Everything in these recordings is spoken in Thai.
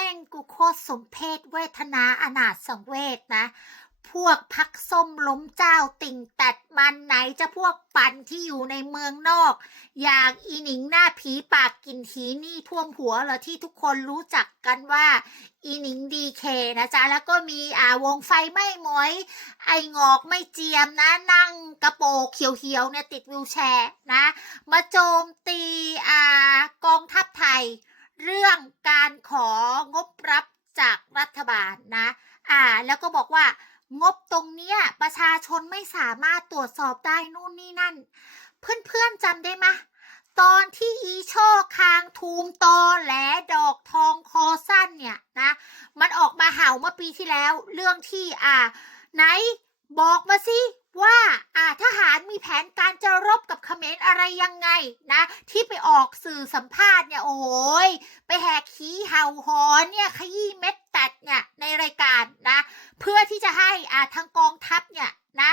แม่งกูโคตรสมเพศเวทนาอนาถสังเวชนะ พวกพักส้มล้มเจ้าติ่งตัดมันไหนจะพวกปันที่อยู่ในเมืองนอก อย่างอีหนิงหน้าผีปากกินหีนี่ท่วมหัวเหรอที่ทุกคนรู้จักกันว่า อีหนิงดีเคนะจ๊ะ แล้วก็มีอ่าวงไฟไม่หมอย ไองอกไม่เจียมนะ นั่งกระโปรงเขียวๆเนี่ยติดวิวแชร์นะ มาโจมตีอ่ากองทัพไทย เรื่องการของบรับจากรัฐบาลนะ อ่า แล้วก็บอกว่างบตรงเนี้ยประชาชนไม่สามารถตรวจสอบได้นู่นนี่นั่น เพื่อนๆจำได้ไหมตอนที่อีโชคางทูมตอแหลดอกทองคอสั้นเนี่ยนะ มันออกมาเห่าเมื่อปีที่แล้ว เรื่องที่อ่า ไหนบอกมาสิ ว่าอาทหารมีแผนการจะรบกับเขมรอะไรยังไงนะ ที่ไปออกสื่อสัมภาษณ์เนี่ยโอ้ยไปแหกขี้เห่าหอนเนี่ยขยี้เม็ดตัดเนี่ยในรายการนะ เพื่อที่จะให้อาทางกองทัพเนี่ยนะ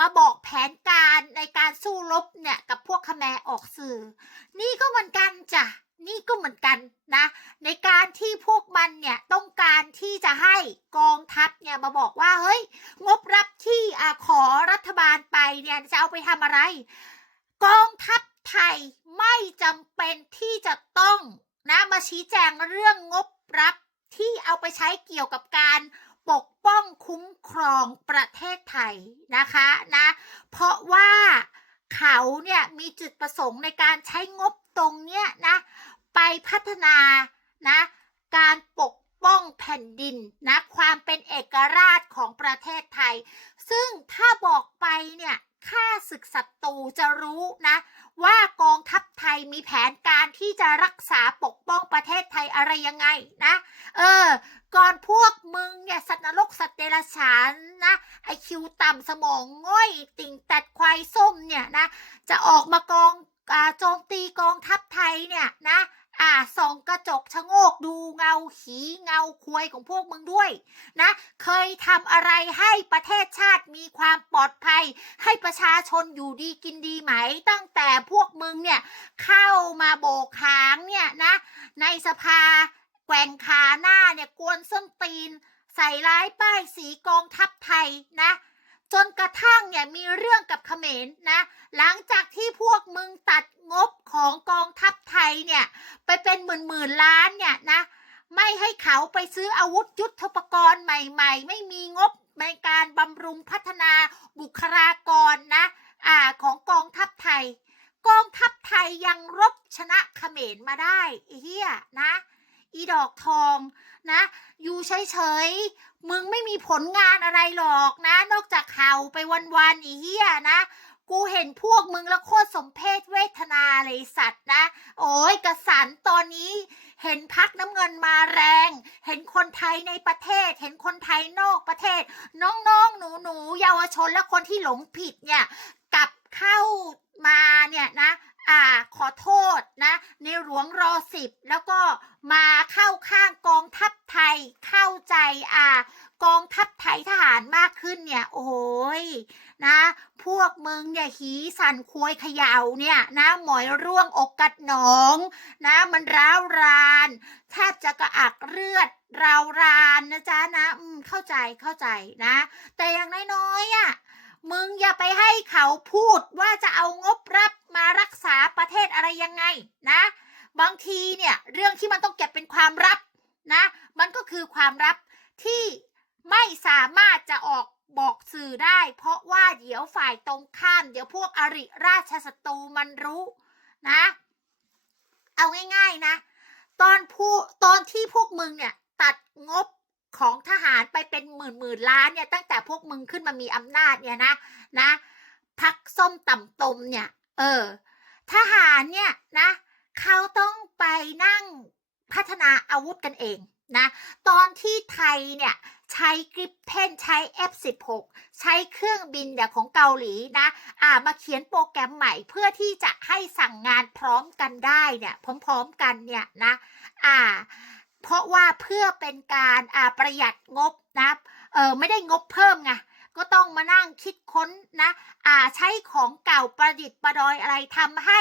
มาบอกแผนการในการสู้รบเนี่ยกับพวกขแมรออกสื่อ นี่ก็เหมือนกันจ้ะ นี่ก็เหมือนกันนะ ในการที่พวกมันเนี่ยต้องการที่จะให้กองทัพเนี่ยมาบอกว่าเฮ้ย อขอรัฐบาลไปเนี่ยจะเอาไปทำอะไร กองทัพไทยไม่จำเป็นที่จะต้องนะมาชี้แจงเรื่องงบรับที่เอาไปใช้เกี่ยวกับการปกป้องคุ้มครองประเทศไทยนะคะนะเพราะว่าเขาเนี่ยมีจุดประสงค์ในการใช้งบตรงเนี้ยนะไปพัฒนานะการปก ป้องแผ่นดินนะความเป็นเอกราชของประเทศไทย ซึ่งถ้าบอกไปเนี่ยข้าศึกศัตรูจะรู้นะ ว่ากองทัพไทยมีแผนการที่จะรักษาปกป้องประเทศไทยอะไรยังไงนะ เออ ก่อนพวกมึงเนี่ยสัตว์นรกสัตว์เดรัจฉานนะไอคิวต่ำสมองง่อยติ่งแตดควายส้มเนี่ยนะ จะออกมากองโจมตีกองทัพไทยเนี่ย ส่องกระจกชะโงกดูเงาขีเงาควยของพวกมึงด้วย นะ เคยทำอะไรให้ประเทศชาติมีความปลอดภัย ให้ประชาชนอยู่ดีกินดีไหม ตั้งแต่พวกมึงเนี่ย เข้ามาโบกหางเนี่ยนะ ในสภาแกว่งขาหน้าเนี่ยกวนส้นตีน ใส่ร้ายป้ายสีกองทัพไทยนะ จนกระทั่งเนี่ยมีเรื่องกับเขมรนะ หลังจากที่พวกมึงตัดงบของกองทัพไทยเนี่ยไปเป็นหมื่นหมื่นล้านเนี่ยนะ ไม่ให้เขาไปซื้ออาวุธยุทโธปกรณ์ใหม่ ๆ ไม่มีงบในการบำรุงพัฒนาบุคลากรนะอ่าของกองทัพไทย กองทัพไทยยังรบชนะเขมรมาได้เฮียนะ อีดอกทองนะ อยู่เฉยๆ มึงไม่มีผลงานอะไรหรอกนะ นอกจากเห่าไปวันๆอีเฮียนะ กูเห็นพวกมึงแล้วโคตรสมเพศเวทนาเลยสัตว์นะ โอ้ยกระสันตอนนี้เห็นพักน้ำเงินมาแรง เห็นคนไทยในประเทศ เห็นคนไทยนอกประเทศ น้องๆ หนูๆ เยาวชนและคนที่หลงผิดเนี่ยกลับเข้ามาเนี่ยนะ อ่าขอโทษนะ ในหลวงรอสิบแล้วก็มาเข้าข้างกองทัพไทยเข้าใจอ่ากองทัพไทยทหารมากขึ้นเนี่ย โอ้ยนะ พวกมึงเนี่ยหีสันควยเขย่าเนี่ยนะหมอยร่วงอกกัดหนอง นะ มันร้าวรานแทบจะกระอักเลือดราวรานนะจ๊ะนะ อืมเข้าใจเข้าใจนะ แต่อย่างน้อยๆอะ มึงอย่าไปให้เขาพูดว่าจะเอางบรับมารักษาประเทศอะไรยังไงนะ บางทีเนี่ยเรื่องที่มันต้องเก็บเป็นความลับนะ มันก็คือความลับที่ไม่สามารถจะออกบอกสื่อได้ เพราะว่าเดี๋ยวฝ่ายตรงข้าม เดี๋ยวพวกอริราชศัตรูมันรู้นะ เอาง่ายๆนะ ตอนผู้ตอนที่พวกมึงเนี่ยตัดงบ ของทหารไปเป็นหมื่นหมื่นล้านเนี่ยตั้งแต่พวกมึงขึ้นมามีอำนาจเนี่ยนะนะพักส้มต่ำตมเนี่ย เออ ทหารเนี่ยนะเขาต้องไปนั่งพัฒนาอาวุธกันเองนะตอนที่ไทยเนี่ยใช้กริปเพนใช้ F16 ใช้เครื่องบินเดี๋ยของเกาหลีนะอ่ามาเขียนโปรแกรมใหม่เพื่อที่จะให้สั่งงานพร้อมกันได้เนี่ยพร้อมๆกันเนี่ยนะอ่า เพราะว่าเพื่อเป็นการอ่าประหยัดงบนะเออไม่ได้งบเพิ่มไงก็ต้องมานั่งคิดค้นนะอ่าใช้ของเก่าประดิษฐ์ประดอยอะไรทำให้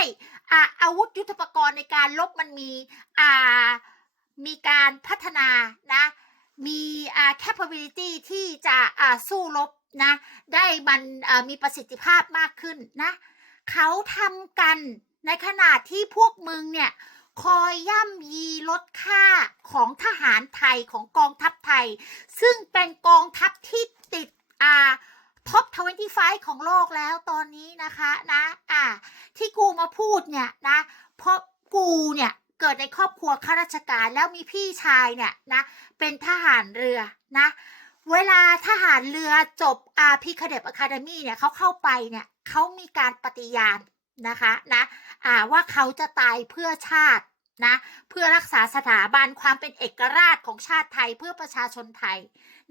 อ่าอาวุธยุทโธปกรณ์ในการลบมันมีอ่ามีการพัฒนานะมีอ่า capability ที่จะอ่าสู้รบนะได้มันอ่ามีประสิทธิภาพมากขึ้นนะเขาทำกันในขณะที่พวกมึงเนี่ย คอยย่ำยีลดค่าของทหารไทยของกองทัพไทย ซึ่งเป็นกองทัพที่ติดอ่าท็อป25ของโลกแล้วตอนนี้นะคะนะอ่าที่กูมาพูดเนี่ยนะเพราะกูเนี่ยเกิดในครอบครัวข้าราชการแล้วมีพี่ชายเนี่ยนะเป็นทหารเรือนะเวลาทหารเรือจบอาพีคาเดบอะคาเดมี่เนี่ยเขาเข้าไปเนี่ยเขามีการปฏิญาณนะคะนะอ่าว่าเขาจะตายเพื่อชาติ นะเพื่อรักษาสถาบันความเป็นเอกราชของชาติไทยเพื่อประชาชนไทย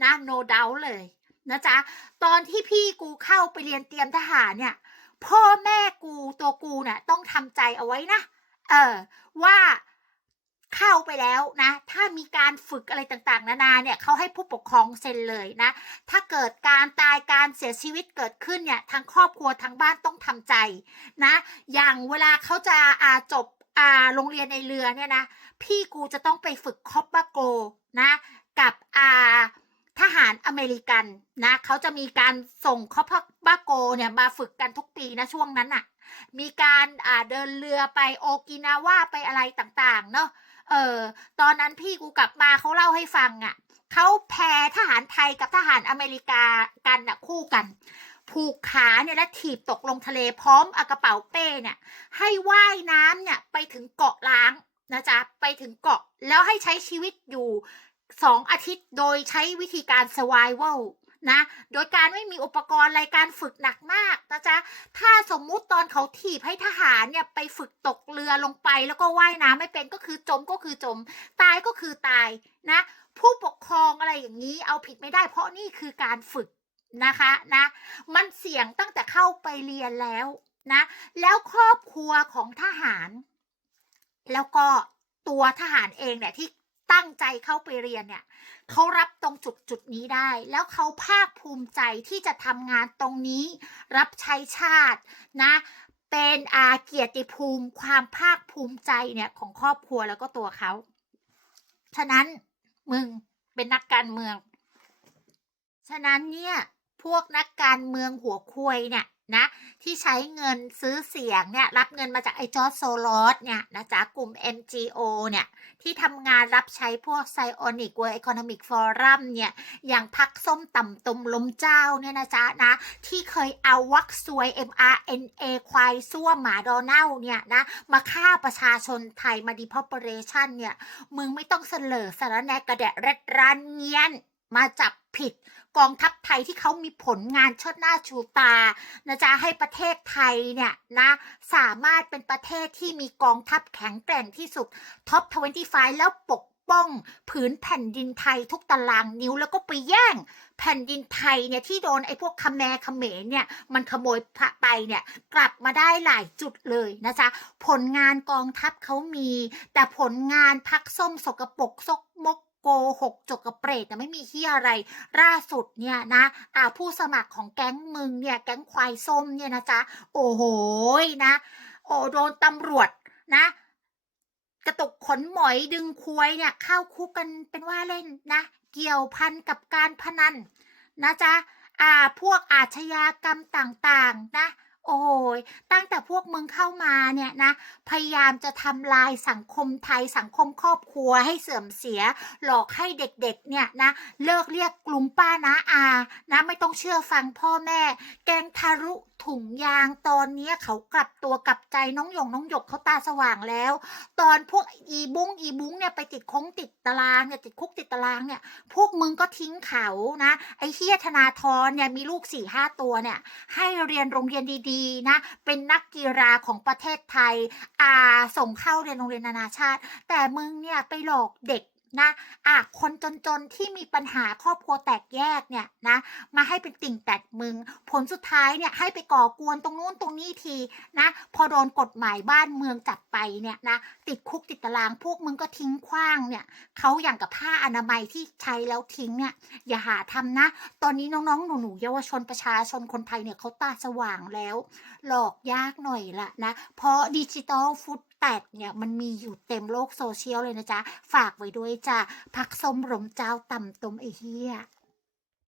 นะ no doubt เลยนะจ๊ะตอนที่พี่กูเข้าไปเรียนเตรียมทหารเนี่ย พ่อแม่กูตัวกูเนี่ยต้องทำใจเอาไว้นะ เออว่าเข้าไปแล้วนะ ถ้ามีการฝึกอะไรต่างๆ นานาเนี่ยเขาให้ผู้ปกครองเซ็นเลยนะ ถ้าเกิดการตายการเสียชีวิตเกิดขึ้นเนี่ยทางครอบครัวทางบ้านต้องทำใจนะ อย่างเวลาเขาจะอาจบ อ่าโรงเรียนในเรือเนี่ยนะ พี่กูจะต้องไปฝึกคอปบาโกนะกับอ่าทหารอเมริกันนะเขาจะมีการส่งคอปบาโกเนี่ยมาฝึกกันทุกปีนะช่วงนั้นน่ะ มีการอ่าเดินเรือไปโอกินาว่าไปอะไรต่างๆ เนาะเออตอนนั้นพี่กูกลับมาเขาเล่าให้ฟังอะ่ะเขาแพ้ทหารไทยกับทหารอเมริกากันอะคู่กัน ผูกขาเนี่ยและถีบตกลงทะเลพร้อมอกระเป๋าเป้เนี่ย ให้ว่ายน้ำเนี่ยไปถึงเกาะล้างนะจ๊ะไปถึงเกาะแล้วให้ใช้ชีวิตอยู่สองอาทิตย์โดยใช้วิธีการ survival นะ โดยการไม่มีอุปกรณ์อะไรการฝึกหนักมากนะจ๊ะ ถ้าสมมุติตอนเขาถีบให้ทหารเนี่ยไปฝึกตกเรือลงไปแล้วก็ว่ายน้ำไม่เป็นก็คือจมก็คือจม ตายก็คือตายนะ ผู้ปกครองอะไรอย่างนี้เอาผิดไม่ได้เพราะนี่คือการฝึก นะคะนะมันเสี่ยงตั้งแต่เข้าไปเรียนแล้วนะแล้วครอบครัวของทหาร แล้วก็ตัวทหารเองเนี่ยที่ตั้งใจเข้าไปเรียนเนี่ยเขารับตรงจุดจุดนี้ได้ แล้วเขาภาคภูมิใจที่จะทำงานตรงนี้ รับใช้ชาตินะเป็นอาเกียรติภูมิความภาคภูมิใจเนี่ยของครอบครัวแล้วก็ตัวเขา ฉะนั้นมึงเป็นนักการเมือง ฉะนั้นเนี่ย พวกนักการเมืองหัวควยเนี่ยนะที่ใช้เงินซื้อเสียงเนี่ยรับเงินมาจากไอ้จอร์โซลอสเนี่ยนะจ๊ะกลุ่ม NGO เนี่ยที่ทำงานรับใช้พวกไซออนิกเวอร์ Economic Forum เนี่ยอย่างพักส้มต่ำตมล้มเจ้าเนี่ยนะจ๊ะนะที่เคยเอาวักซวย mRNA ควายซั่วหมาดอเน่าเนี่ยนะมาฆ่าประชาชนไทยมาดีพอปเรชันเนี่ยมึงไม่ต้องเสลอสารแนกระแดะเร็ดร้านเงี้ยนมาจับผิด กองทัพไทยที่เขามีผลงานเชิดหน้าชูตานะจ๊ะให้ประเทศไทยเนี่ยนะสามารถเป็นประเทศที่มีกองทัพแข็งแกร่งที่สุดท็อป 25 แล้วปกป้องผืนแผ่นดินไทยทุกตารางนิ้วแล้วก็ไปแย่งแผ่นดินไทยเนี่ยที่โดนไอ้พวกคแมร์เขมรเนี่ยมันขโมยไปเนี่ยกลับมาได้หลายจุดเลยนะจ๊ะผลงานกองทัพเขามี แต่ผลงานพักส้มสกปรกซก หกจกกระเปรตนะไม่มีที่อะไรล่าสุดเนี่ยนะอ่าผู้สมัครของแก๊งมึงเนี่ยแก๊งควายส้มเนี่ยนะจ๊ะโอ้โหนะ โอ้โดนตำรวจนะกระตุกขนหมอยดึงควยเนี่ยเข้าคุกกันเป็นว่าเล่นนะ เกี่ยวพันกับการพนันนะจ๊ะอ่าพวกอาชญากรรมต่างๆ นะ โอ้ยตั้งแต่พวกมึงเข้ามาเนี่ยนะ พยายามจะทำลายสังคมไทยสังคมครอบครัวให้เสื่อมเสีย หลอกให้เด็กๆ เนี่ยนะ เลิกเรียกกลุ่มป้านะอา นะไม่ต้องเชื่อฟังพ่อแม่ แกงทารุ ถุงยางตอนนี้เขากลับตัวกลับใจน้องหยงน้องหยกเขาตาสว่างแล้ว ตอนพวกอีบุ้งอีบุ้งเนี่ยไปติดคงติดตารางเนี่ยติดคุกติดตารางเนี่ย พวกมึงก็ทิ้งเขานะไอ้เฮียธนาธรเนี่ยมีลูกสี่ห้าตัวเนี่ย ให้เรียนโรงเรียนดีๆนะ เป็นนักกีฬาของประเทศไทย อ่าส่งเข้าเรียนโรงเรียนนานาชาติ แต่มึงเนี่ยไปหลอกเด็ก นะอะคนจนๆที่มีปัญหาครอบครัวแตกแยกเนี่ยนะ มาให้เป็นติ่งแตกมึง ผลสุดท้ายเนี่ยให้ไปก่อกวนตรงนู้นตรงนี้ทีนะ พอโดนกฎหมายบ้านเมืองจับไปเนี่ยนะ ติดคุกติดตารางพวกมึงก็ทิ้งขว้างเนี่ยเขาอย่างกับผ้าอนามัยที่ใช้แล้วทิ้งเนี่ย อย่าหาทำนะ ตอนนี้น้องๆหนูๆเยาวชนประชาชนคนไทยเนี่ยเขาตาสว่างแล้ว หลอกยากหน่อยละนะ เพราะดิจิตอลฟุต แตดเนี่ยมันมีอยู่เต็มโลกโซเชียลเลยนะจ๊ะ ฝากไว้ด้วยจ้ะพักสมรมเจ้าต่ำตมไอเฮีย